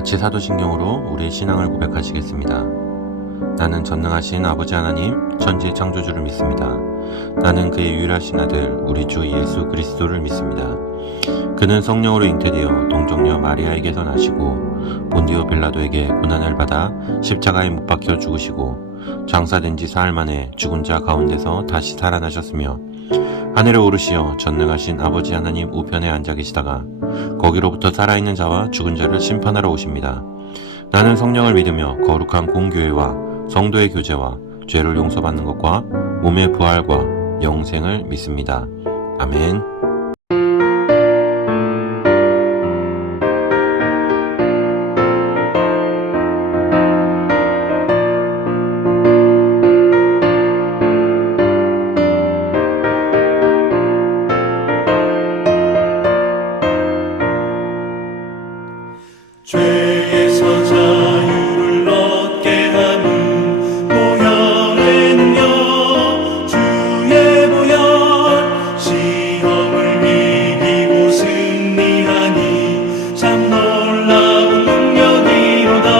같이 사도신경으로 우리의 신앙을 고백하시겠습니다. 나는 전능하신 아버지 하나님 천지의 창조주를 믿습니다. 나는 그의 유일하신 아들 우리 주 예수 그리스도를 믿습니다. 그는 성령으로 잉태되어 동정녀 마리아에게서 나시고 본디오 빌라도에게 고난을 받아 십자가에 못 박혀 죽으시고 장사된 지 사흘 만에 죽은 자 가운데서 다시 살아나셨으며 하늘에 오르시어 전능하신 아버지 하나님 우편에 앉아 계시다가 거기로부터 살아있는 자와 죽은 자를 심판하러 오십니다. 나는 성령을 믿으며 거룩한 공교회와 성도의 교제와 죄를 용서받는 것과 몸의 부활과 영생을 믿습니다. 아멘. 죄에서 자유를 얻게 하는 보혈에는요 주의 보혈 시험을 이기고 승리하니 참 놀라운 능력이로다.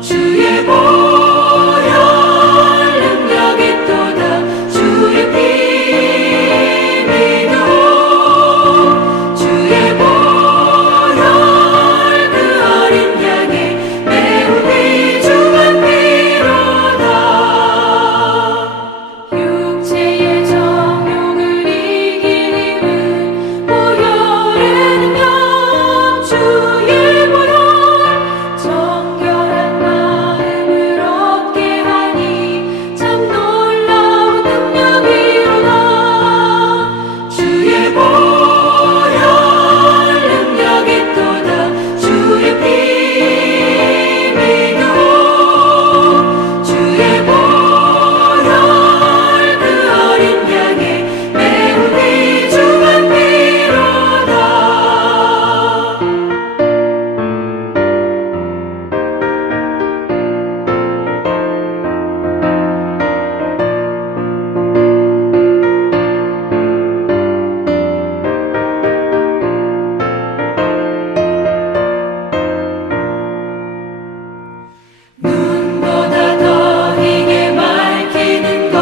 주의 보혈 능력이 또다. 주의 피 믿어 주의 보혈 매우 귀중한 피로다. 육체의 정욕을 이긴 힘은 보혈에는요 주의 보혈 정결한 마음을 얻게 하니 참 놀라운 능력이로다. 주의 보혈 능력이 또다. 주의 피 주의 보혈 그 어린 양의 매우 귀중한 피로다. 눈보다 더 희게 밝히는 것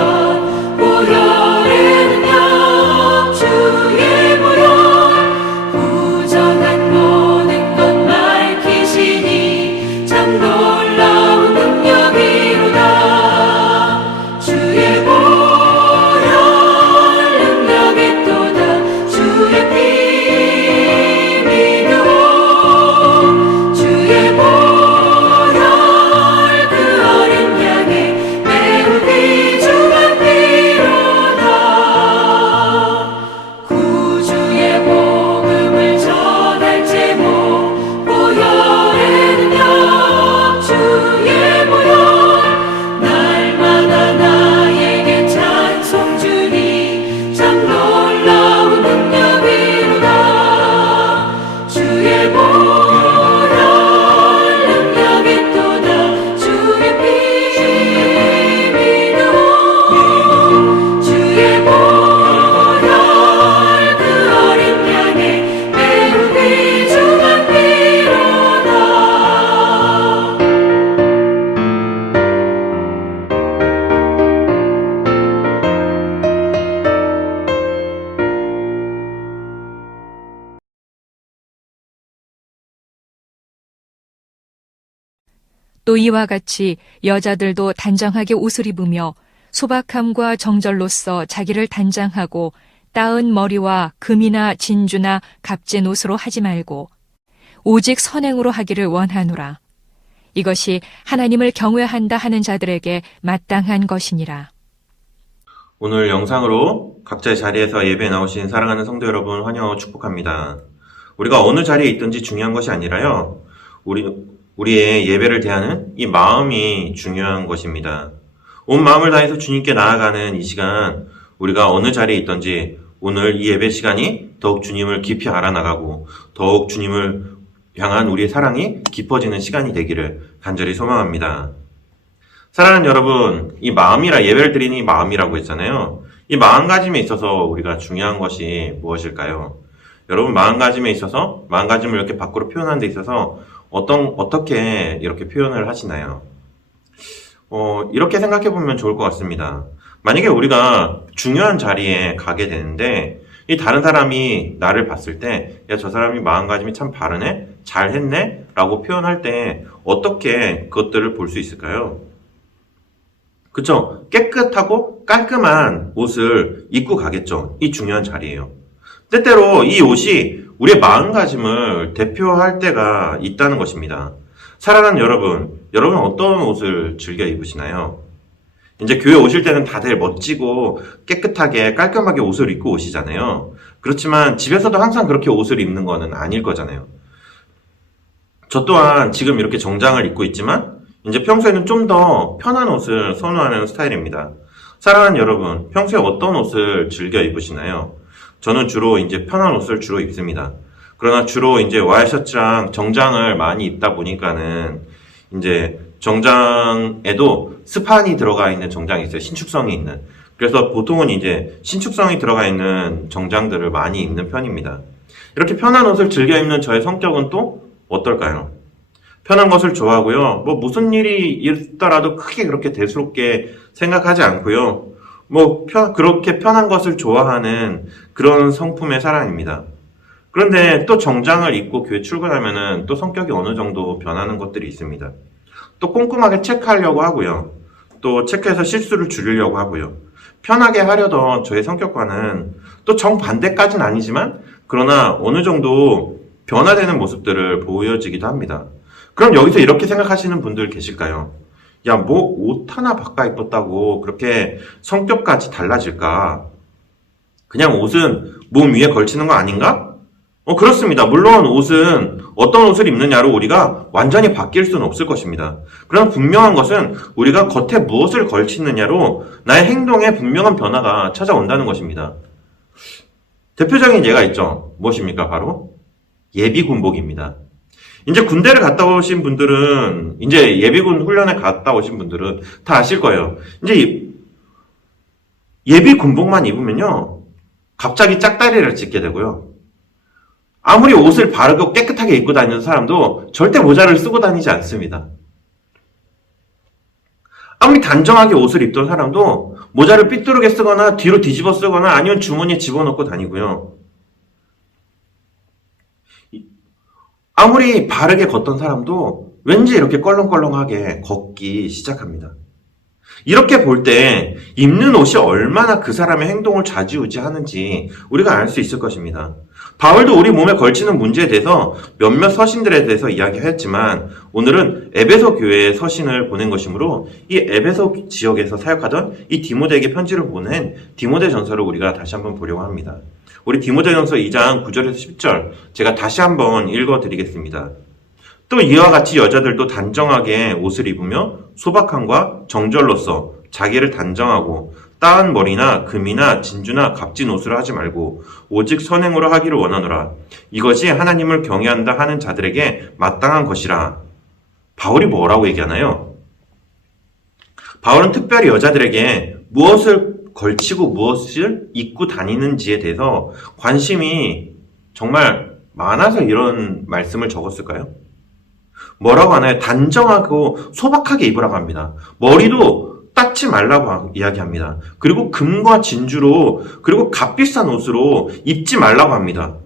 보혈에는요 주의 보혈 부정한 모든 것 밝히시니 참 놀라운 능력이로다. 주의 보혈 능력이 또다. 주의 피 믿어 주의 보혈 그 어린 양의 매우 귀중한 피로다. 구주의 복음을 전할 제목 보혈에는요 주의 보혈 날마다 나에게 찬송 주니 참 놀라운 능력이로다. 주의 보혈 능력이 또다. 주의 피 믿어 주의 보혈 그 어린 양의 매우 귀중한 피로다. 또 이와 같이 여자들도 단정하게 옷을 입으며 소박함과 정절로써 자기를 단장하고 따은 머리와 금이나 진주나 값진 옷으로 하지 말고 오직 선행으로 하기를 원하노라. 이것이 하나님을 경외한다 하는 자들에게 마땅한 것이니라. 오늘 영상으로 각자의 자리에서 예배에 나오신 사랑하는 성도 여러분 환영하고 축복합니다. 우리가 어느 자리에 있든지 중요한 것이 아니라요. 우리의 예배를 대하는 이 마음이 중요한 것입니다. 온 마음을 다해서 주님께 나아가는 이 시간, 우리가 어느 자리에 있든지 오늘 이 예배 시간이 더욱 주님을 깊이 알아나가고 더욱 주님을 향한 우리의 사랑이 깊어지는 시간이 되기를 간절히 소망합니다. 사랑하는 여러분, 이 마음이라 예배를 드리는 이 마음이라고 했잖아요. 이 마음가짐에 있어서 우리가 중요한 것이 무엇일까요? 여러분, 마음가짐에 있어서 마음가짐을 이렇게 밖으로 표현하는 데 있어서 어떻게 이렇게 표현을 하시나요? 이렇게 생각해 보면 좋을 것 같습니다. 만약에 우리가 중요한 자리에 가게 되는데, 이 다른 사람이 나를 봤을 때, 야, 저 사람이 마음가짐이 참 바르네? 잘했네? 라고 표현할 때, 어떻게 그것들을 볼 수 있을까요? 그쵸? 깨끗하고 깔끔한 옷을 입고 가겠죠. 이 중요한 자리예요. 때때로 이 옷이 우리의 마음가짐을 대표할 때가 있다는 것입니다. 사랑하는 여러분 어떤 옷을 즐겨 입으시나요? 이제 교회 오실 때는 다들 멋지고 깨끗하게 깔끔하게 옷을 입고 오시잖아요. 그렇지만 집에서도 항상 그렇게 옷을 입는 거는 아닐 거잖아요. 저 또한 지금 이렇게 정장을 입고 있지만 이제 평소에는 좀 더 편한 옷을 선호하는 스타일입니다. 사랑하는 여러분, 평소에 어떤 옷을 즐겨 입으시나요? 저는 주로 이제 편한 옷을 주로 입습니다. 그러나 주로 이제 와이셔츠랑 정장을 많이 입다 보니까는 이제 정장에도 스판이 들어가 있는 정장이 있어요. 신축성이 있는. 그래서 보통은 이제 신축성이 들어가 있는 정장들을 많이 입는 편입니다. 이렇게 편한 옷을 즐겨 입는 저의 성격은 또 어떨까요? 편한 것을 좋아하고요. 뭐 무슨 일이 있더라도 크게 그렇게 대수롭게 생각하지 않고요. 그렇게 편한 것을 좋아하는 그런 성품의 사람입니다. 그런데 또 정장을 입고 교회 출근하면은 또 성격이 어느 정도 변하는 것들이 있습니다. 또 꼼꼼하게 체크하려고 하고요. 또 체크해서 실수를 줄이려고 하고요. 편하게 하려던 저의 성격과는 또 정반대까지는 아니지만 그러나 어느 정도 변화되는 모습들을 보여지기도 합니다. 그럼 여기서 이렇게 생각하시는 분들 계실까요? 야, 뭐 옷 하나 바꿔 입었다고 그렇게 성격까지 달라질까? 그냥 옷은 몸 위에 걸치는 거 아닌가? 그렇습니다. 물론 옷은 어떤 옷을 입느냐로 우리가 완전히 바뀔 수는 없을 것입니다. 그러나 분명한 것은 우리가 겉에 무엇을 걸치느냐로 나의 행동에 분명한 변화가 찾아온다는 것입니다. 대표적인 예가 있죠. 무엇입니까? 바로 예비군복입니다. 이제 군대를 갔다 오신 분들은, 이제 예비군 훈련에 갔다 오신 분들은 다 아실 거예요. 이제 예비군복만 입으면요, 갑자기 짝다리를 찢게 되고요. 아무리 옷을 바르고 깨끗하게 입고 다니는 사람도 절대 모자를 쓰고 다니지 않습니다. 아무리 단정하게 옷을 입던 사람도 모자를 삐뚤게 쓰거나 뒤로 뒤집어 쓰거나 아니면 주머니에 집어넣고 다니고요. 아무리 바르게 걷던 사람도 왠지 이렇게 껄렁껄렁하게 걷기 시작합니다. 이렇게 볼 때 입는 옷이 얼마나 그 사람의 행동을 좌지우지하는지 우리가 알 수 있을 것입니다. 바울도 우리 몸에 걸치는 문제에 대해서 몇몇 서신들에 대해서 이야기하였지만 오늘은 에베소 교회에 서신을 보낸 것이므로 이 에베소 지역에서 사역하던 이 디모데에게 편지를 보낸 디모데 전서를 우리가 다시 한번 보려고 합니다. 우리 디모데전서 2장 9절에서 10절 제가 다시 한번 읽어드리겠습니다. 또 이와 같이 여자들도 단정하게 옷을 입으며 소박함과 정절로서 자기를 단정하고 따은 머리나 금이나 진주나 값진 옷을 하지 말고 오직 선행으로 하기를 원하노라. 이것이 하나님을 경외한다 하는 자들에게 마땅한 것이라. 바울이 뭐라고 얘기하나요? 바울은 특별히 여자들에게 무엇을 걸치고 무엇을 입고 다니는지에 대해서 관심이 정말 많아서 이런 말씀을 적었을까요? 뭐라고 하나요? 단정하고 소박하게 입으라고 합니다. 머리도 닦지 말라고 이야기합니다. 그리고 금과 진주로 그리고 값비싼 옷으로 입지 말라고 합니다.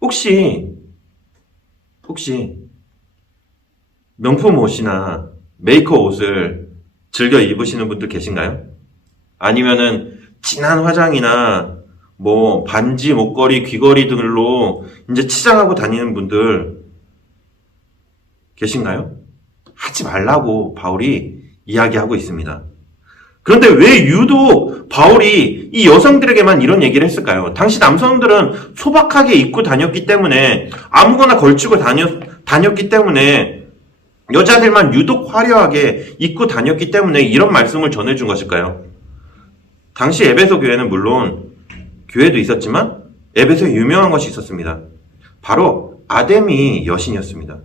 혹시 명품 옷이나 메이커 옷을 즐겨 입으시는 분들 계신가요? 아니면은 진한 화장이나 뭐 반지, 목걸이, 귀걸이 등으로 이제 치장하고 다니는 분들 계신가요? 하지 말라고 바울이 이야기하고 있습니다. 그런데 왜 유독 바울이 이 여성들에게만 이런 얘기를 했을까요? 당시 남성들은 소박하게 입고 다녔기 때문에 아무거나 걸치고 다녔기 때문에 여자들만 유독 화려하게 입고 다녔기 때문에 이런 말씀을 전해준 것일까요? 당시 에베소 교회는 물론 교회도 있었지만 에베소에 유명한 것이 있었습니다. 바로 아데미 여신이었습니다.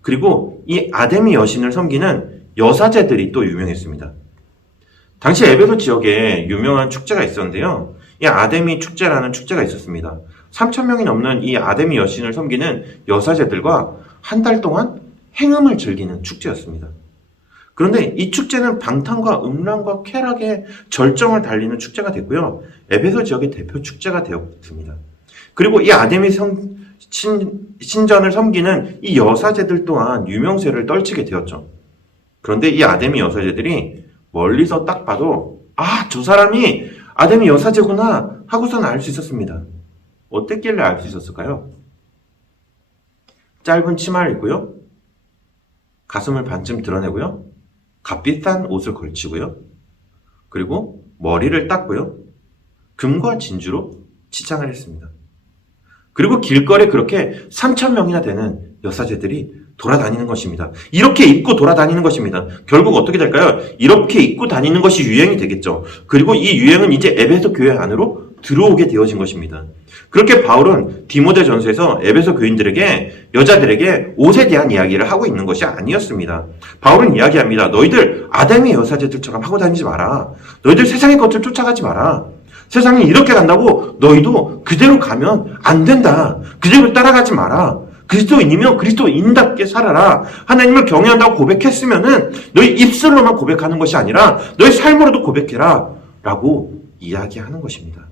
그리고 이 아데미 여신을 섬기는 여사제들이 또 유명했습니다. 당시 에베소 지역에 유명한 축제가 있었는데요. 이 아데미 축제라는 축제가 있었습니다. 3,000명이 넘는 이 아데미 여신을 섬기는 여사제들과 한 달 동안 행음을 즐기는 축제였습니다. 그런데 이 축제는 방탕과 음란과 쾌락의 절정을 달리는 축제가 됐고요. 에베소 지역의 대표 축제가 되었습니다. 그리고 이 아데미 신전을 섬기는 이 여사제들 또한 유명세를 떨치게 되었죠. 그런데 이 아데미 여사제들이 멀리서 딱 봐도 저 사람이 아데미 여사제구나 하고서는 알 수 있었습니다. 어땠길래 알 수 있었을까요? 짧은 치마를 입고요. 가슴을 반쯤 드러내고요. 값비싼 옷을 걸치고요. 그리고 머리를 닦고요. 금과 진주로 치장을 했습니다. 그리고 길거리에 그렇게 3,000명이나 되는 여사제들이 돌아다니는 것입니다. 이렇게 입고 돌아다니는 것입니다. 결국 어떻게 될까요? 이렇게 입고 다니는 것이 유행이 되겠죠. 그리고 이 유행은 이제 에베소 교회 안으로 들어오게 되어진 것입니다. 그렇게 바울은 디모데 전서에서 에베소 교인들에게, 여자들에게 옷에 대한 이야기를 하고 있는 것이 아니었습니다. 바울은 이야기합니다. 너희들 아담의 여사제들처럼 하고 다니지 마라. 너희들 세상의 것을 쫓아가지 마라. 세상이 이렇게 간다고 너희도 그대로 가면 안 된다. 그대로 따라가지 마라. 그리스도인이면 그리스도인답게 살아라. 하나님을 경외한다고 고백했으면은 너희 입술로만 고백하는 것이 아니라 너희 삶으로도 고백해라. 라고 이야기하는 것입니다.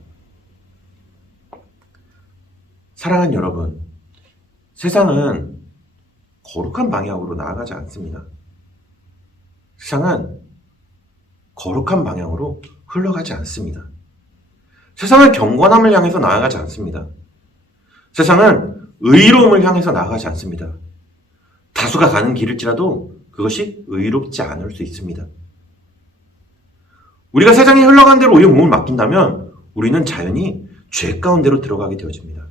사랑하는 여러분, 세상은 거룩한 방향으로 나아가지 않습니다. 세상은 거룩한 방향으로 흘러가지 않습니다. 세상은 경건함을 향해서 나아가지 않습니다. 세상은 의로움을 향해서 나아가지 않습니다. 다수가 가는 길일지라도 그것이 의롭지 않을 수 있습니다. 우리가 세상에 흘러간 대로 우리의 몸을 맡긴다면 우리는 자연히 죄 가운데로 들어가게 되어집니다.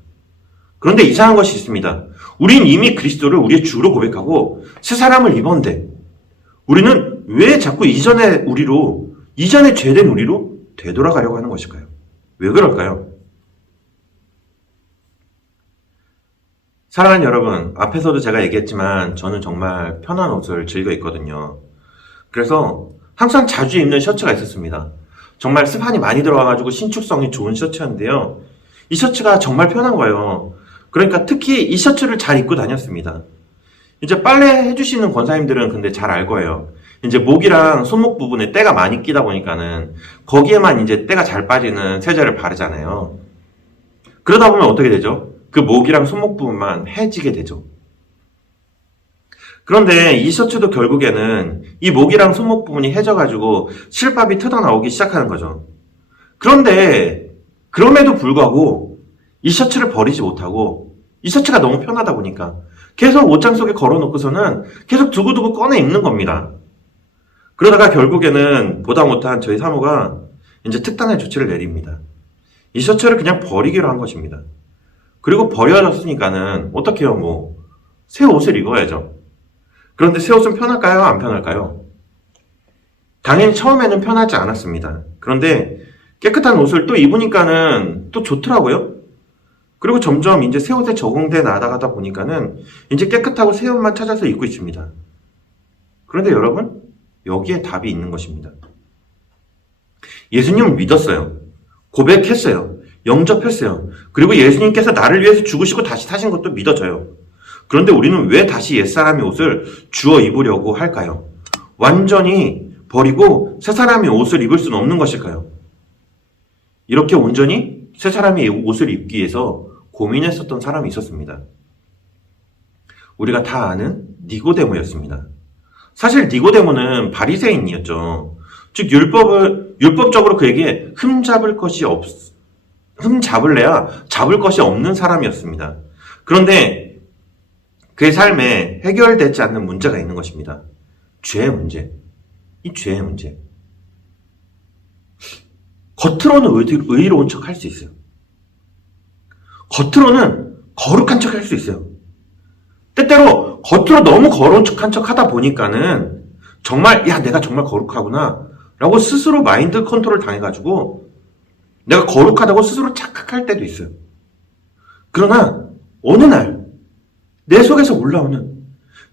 그런데 이상한 것이 있습니다. 우린 이미 그리스도를 우리의 주로 고백하고 새 사람을 입었는데 우리는 왜 자꾸 이전의 죄된 우리로 되돌아가려고 하는 것일까요? 왜 그럴까요? 사랑하는 여러분, 앞에서도 제가 얘기했지만 저는 정말 편한 옷을 즐겨 입거든요. 그래서 항상 자주 입는 셔츠가 있었습니다. 정말 스판이 많이 들어가가지고 신축성이 좋은 셔츠였는데요. 이 셔츠가 정말 편한 거예요. 그러니까 특히 이 셔츠를 잘 입고 다녔습니다. 이제 빨래 해주시는 권사님들은 근데 잘 알 거예요. 이제 목이랑 손목 부분에 때가 많이 끼다 보니까는 거기에만 이제 때가 잘 빠지는 세제를 바르잖아요. 그러다 보면 어떻게 되죠? 그 목이랑 손목 부분만 해지게 되죠. 그런데 이 셔츠도 결국에는 이 목이랑 손목 부분이 해져가지고 실밥이 뜯어나오기 시작하는 거죠. 그런데 그럼에도 불구하고 이 셔츠를 버리지 못하고 이 셔츠가 너무 편하다 보니까 계속 옷장 속에 걸어놓고서는 계속 두고두고 꺼내 입는 겁니다. 그러다가 결국에는 보다 못한 저희 사모가 이제 특단의 조치를 내립니다. 이 셔츠를 그냥 버리기로 한 것입니다. 그리고 버려졌으니까는 어떻게 해요? 새 옷을 입어야죠. 그런데 새 옷은 편할까요? 안 편할까요? 당연히 처음에는 편하지 않았습니다. 그런데 깨끗한 옷을 또 입으니까는 또 좋더라고요. 그리고 점점 이제 새 옷에 적응돼 나아가다 보니까는 이제 깨끗하고 새 옷만 찾아서 입고 있습니다. 그런데 여러분, 여기에 답이 있는 것입니다. 예수님을 믿었어요. 고백했어요. 영접했어요. 그리고 예수님께서 나를 위해서 죽으시고 다시 사신 것도 믿어져요. 그런데 우리는 왜 다시 옛사람의 옷을 주워 입으려고 할까요? 완전히 버리고 새 사람의 옷을 입을 수는 없는 것일까요? 이렇게 온전히 새 사람의 옷을 입기 위해서 고민했었던 사람이 있었습니다. 우리가 다 아는 니고데모였습니다. 사실 니고데모는 바리새인이었죠. 즉 율법적으로 그에게 흠잡을래야 잡을 것이 없는 사람이었습니다. 그런데 그의 삶에 해결되지 않는 문제가 있는 것입니다. 죄의 문제. 이 죄의 문제. 겉으로는 의로운 척 할 수 있어요. 겉으로는 거룩한 척 할 수 있어요. 때때로 겉으로 너무 거룩한 척 하다 보니까는 정말 내가 정말 거룩하구나 라고 스스로 마인드 컨트롤 당해가지고 내가 거룩하다고 스스로 착각할 때도 있어요. 그러나 어느 날 내 속에서 올라오는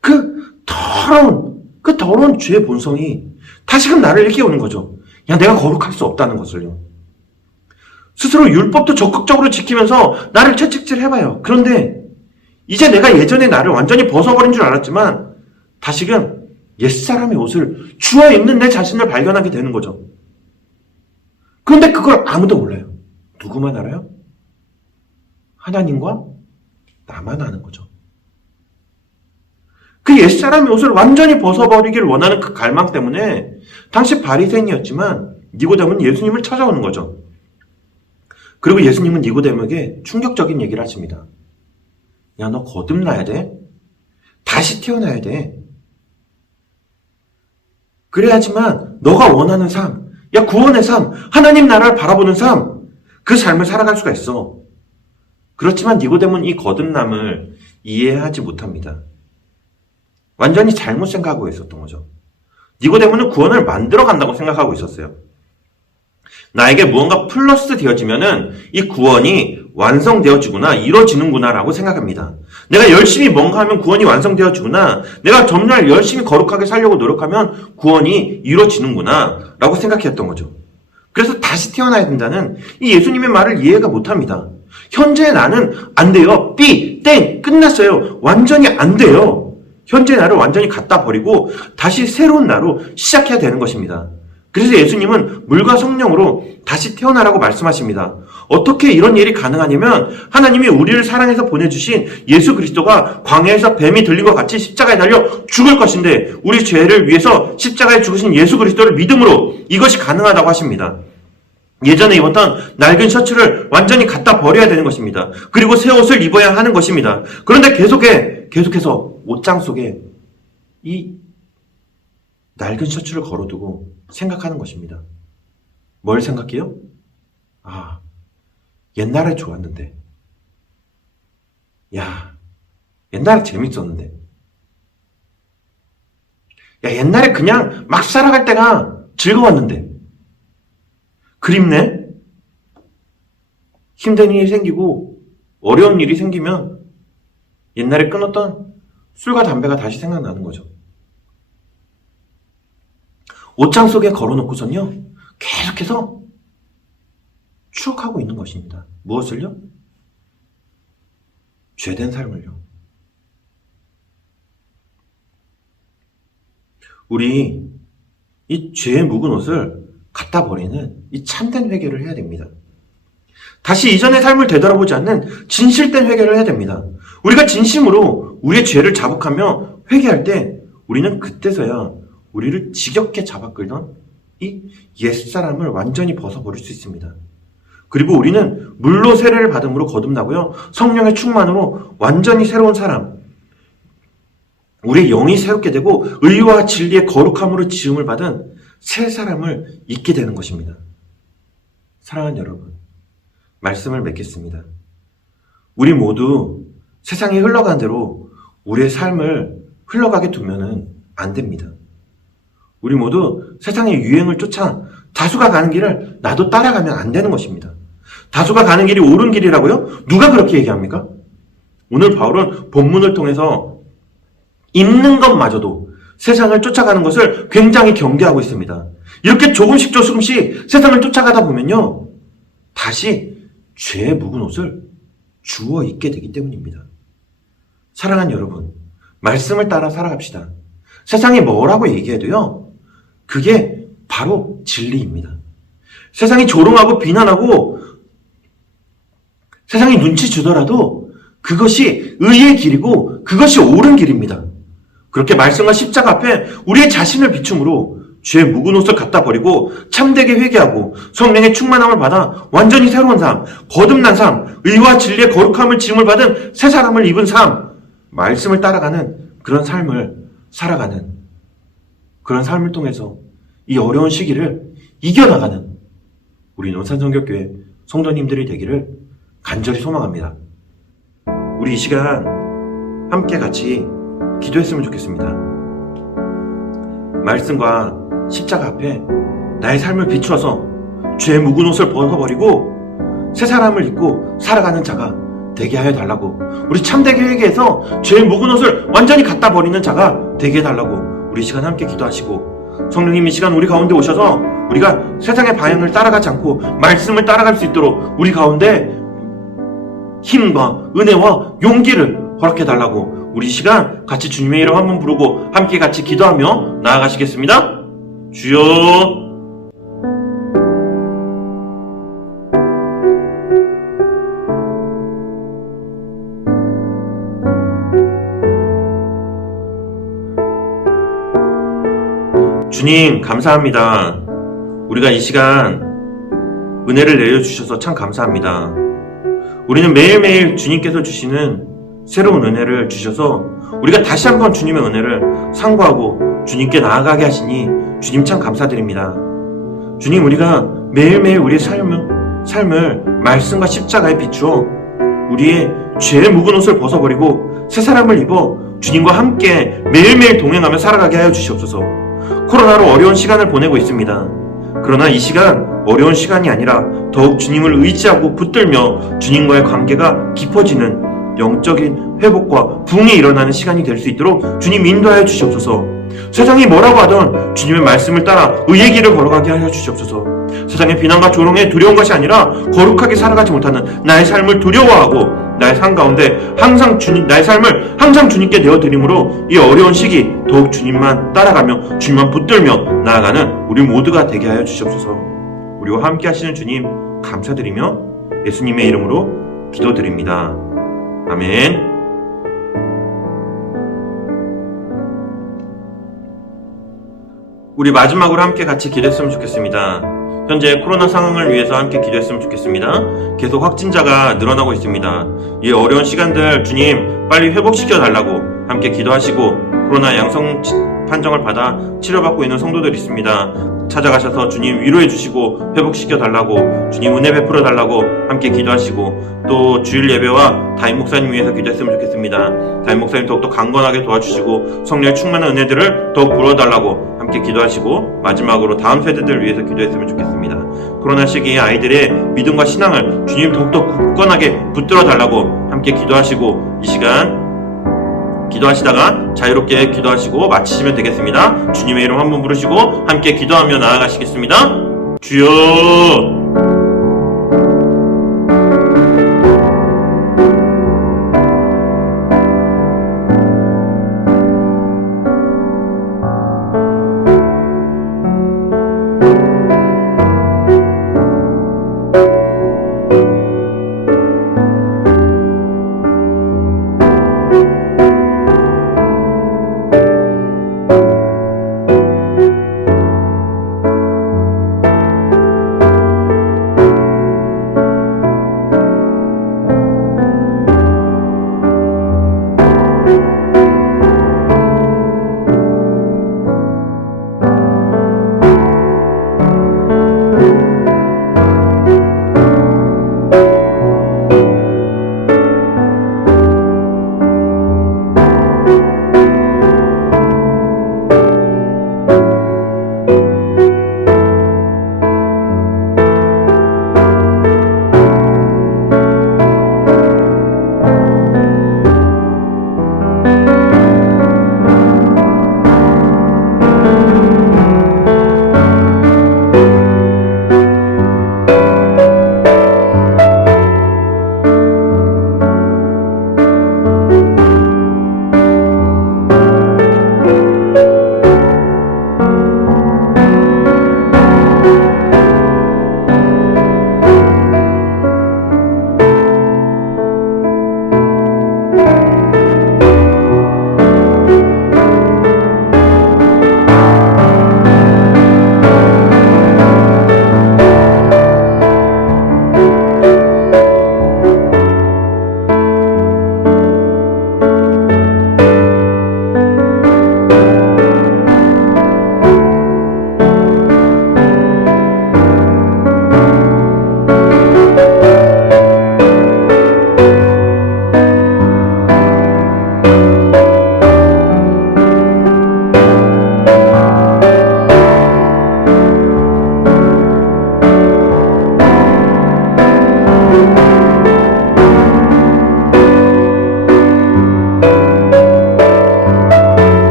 그 더러운 죄의 본성이 다시금 나를 일깨우는 거죠. 내가 거룩할 수 없다는 것을요. 스스로 율법도 적극적으로 지키면서 나를 채찍질 해봐요. 그런데 이제 내가 예전의 나를 완전히 벗어버린 줄 알았지만 다시금 옛사람의 옷을 주워 입는 내 자신을 발견하게 되는 거죠. 그런데 그걸 아무도 몰라요. 누구만 알아요? 하나님과 나만 아는 거죠. 그 옛사람의 옷을 완전히 벗어버리길 원하는 그 갈망 때문에 당시 바리새인이었지만 니고데모는 예수님을 찾아오는 거죠. 그리고 예수님은 니고데모에게 충격적인 얘기를 하십니다. 야, 너 거듭나야 돼. 다시 태어나야 돼. 그래야지만 너가 원하는 삶, 야, 구원의 삶, 하나님 나라를 바라보는 삶, 그 삶을 살아갈 수가 있어. 그렇지만 니고데모는 이 거듭남을 이해하지 못합니다. 완전히 잘못 생각하고 있었던 거죠. 니고데모는 구원을 만들어 간다고 생각하고 있었어요. 나에게 무언가 플러스 되어지면은 이 구원이 완성되어지구나, 이루어지는구나 라고 생각합니다. 내가 열심히 뭔가 하면 구원이 완성되어지구나, 내가 정말 열심히 거룩하게 살려고 노력하면 구원이 이루어지는구나 라고 생각했던 거죠. 그래서 다시 태어나야 된다는 이 예수님의 말을 이해가 못합니다. 현재 나는 안 돼요. 삐, 땡, 끝났어요. 완전히 안 돼요. 현재 나를 완전히 갖다 버리고 다시 새로운 나로 시작해야 되는 것입니다. 그래서 예수님은 물과 성령으로 다시 태어나라고 말씀하십니다. 어떻게 이런 일이 가능하냐면 하나님이 우리를 사랑해서 보내주신 예수 그리스도가 광야에서 뱀이 들린 것 같이 십자가에 달려 죽을 것인데 우리 죄를 위해서 십자가에 죽으신 예수 그리스도를 믿음으로 이것이 가능하다고 하십니다. 예전에 입었던 낡은 셔츠를 완전히 갖다 버려야 되는 것입니다. 그리고 새 옷을 입어야 하는 것입니다. 그런데 계속해서 옷장 속에 이 낡은 셔츠를 걸어두고 생각하는 것입니다. 뭘 생각해요? 아, 옛날에 좋았는데. 야, 옛날에 재밌었는데. 야, 옛날에 그냥 막 살아갈 때가 즐거웠는데. 그립네? 힘든 일이 생기고 어려운 일이 생기면 옛날에 끊었던 술과 담배가 다시 생각나는 거죠. 옷장 속에 걸어놓고선요, 계속해서 추억하고 있는 것입니다. 무엇을요? 죄된 삶을요. 우리 이 죄에 묵은 옷을 갖다 버리는 이 참된 회개를 해야 됩니다. 다시 이전의 삶을 되돌아보지 않는 진실된 회개를 해야 됩니다. 우리가 진심으로 우리의 죄를 자복하며 회개할 때 우리는 그때서야 우리를 지겹게 잡아끌던 이 옛사람을 완전히 벗어버릴 수 있습니다. 그리고 우리는 물로 세례를 받음으로 거듭나고요, 성령의 충만으로 완전히 새로운 사람, 우리의 영이 새롭게 되고 의와 진리의 거룩함으로 지음을 받은 새 사람을 잊게 되는 것입니다. 사랑하는 여러분, 말씀을 맺겠습니다. 우리 모두 세상이 흘러간 대로 우리의 삶을 흘러가게 두면은 안 됩니다. 우리 모두 세상의 유행을 쫓아 다수가 가는 길을 나도 따라가면 안 되는 것입니다. 다수가 가는 길이 옳은 길이라고요? 누가 그렇게 얘기합니까? 오늘 바울은 본문을 통해서 입는 것마저도 세상을 쫓아가는 것을 굉장히 경계하고 있습니다. 이렇게 조금씩 세상을 쫓아가다 보면요, 다시 죄에 묵은 옷을 주워 입게 되기 때문입니다. 사랑하는 여러분, 말씀을 따라 살아갑시다. 세상이 뭐라고 얘기해도요, 그게 바로 진리입니다. 세상이 조롱하고 비난하고 세상이 눈치 주더라도 그것이 의의 길이고 그것이 옳은 길입니다. 그렇게 말씀과 십자가 앞에 우리의 자신을 비춤으로 죄의 묵은 옷을 갖다 버리고 참되게 회개하고 성령의 충만함을 받아 완전히 새로운 삶, 거듭난 삶, 의와 진리의 거룩함을 지음을 받은 새 사람을 입은 삶, 말씀을 따라가는 그런 삶을 살아가는, 그런 삶을 통해서 이 어려운 시기를 이겨나가는 우리 논산성결교회 성도님들이 되기를 간절히 소망합니다. 우리 이 시간 함께 같이 기도했으면 좋겠습니다. 말씀과 십자가 앞에 나의 삶을 비추어서 죄의 묵은 옷을 벗어버리고 새 사람을 입고 살아가는 자가 되게 하여 달라고, 우리 참되게 회개해서 죄의 묵은 옷을 완전히 갖다 버리는 자가 되게 해달라고 우리 시간 함께 기도하시고, 성령님 이 시간 우리 가운데 오셔서 우리가 세상의 방향을 따라가지 않고 말씀을 따라갈 수 있도록 우리 가운데 힘과 은혜와 용기를 허락해달라고 우리 이 시간 같이 주님의 이름 한번 부르고 함께 같이 기도하며 나아가시겠습니다. 주여. 주님 감사합니다. 우리가 이 시간 은혜를 내려주셔서 참 감사합니다. 우리는 매일매일 주님께서 주시는 새로운 은혜를 주셔서 우리가 다시 한번 주님의 은혜를 상고하고 주님께 나아가게 하시니 주님 참 감사드립니다. 주님, 우리가 매일매일 우리의 삶을 말씀과 십자가에 비추어 우리의 죄의 묵은 옷을 벗어버리고 새 사람을 입어 주님과 함께 매일매일 동행하며 살아가게 하여 주시옵소서. 코로나로 어려운 시간을 보내고 있습니다. 그러나 이 시간 어려운 시간이 아니라 더욱 주님을 의지하고 붙들며 주님과의 관계가 깊어지는 영적인 회복과 부흥이 일어나는 시간이 될 수 있도록 주님 인도하여 주시옵소서. 세상이 뭐라고 하던 주님의 말씀을 따라 의의 길을 걸어가게 하여 주시옵소서. 세상의 비난과 조롱에 두려운 것이 아니라 거룩하게 살아가지 못하는 나의 삶을 두려워하고 나의 삶 가운데 나의 삶을 항상 주님께 내어드림으로 이 어려운 시기 더욱 주님만 따라가며 주님만 붙들며 나아가는 우리 모두가 되게 하여 주시옵소서. 우리와 함께 하시는 주님 감사드리며 예수님의 이름으로 기도드립니다. 아멘. 우리 마지막으로 함께 같이 기도했으면 좋겠습니다. 현재 코로나 상황을 위해서 함께 기도했으면 좋겠습니다. 계속 확진자가 늘어나고 있습니다. 이 어려운 시간들 주님 빨리 회복시켜 달라고 함께 기도하시고 코로나 양성 판정을 받아 치료받고 있는 성도들이 있습니다. 찾아가셔서 주님 위로해 주시고 회복시켜 달라고 주님 은혜 베풀어 달라고 함께 기도하시고 또 주일 예배와 다임 목사님 위해서 기도했으면 좋겠습니다. 다임 목사님 더욱더 강건하게 도와주시고 성령의 충만한 은혜들을 더욱 부어달라고 함께 기도하시고 마지막으로 다음 세대들 위해서 기도했으면 좋겠습니다. 코로나 시기에 아이들의 믿음과 신앙을 주님 더욱더 굳건하게 붙들어 달라고 함께 기도하시고 이 시간 기도하시다가 자유롭게 기도하시고 마치시면 되겠습니다. 주님의 이름 한번 부르시고 함께 기도하며 나아가시겠습니다. 주여.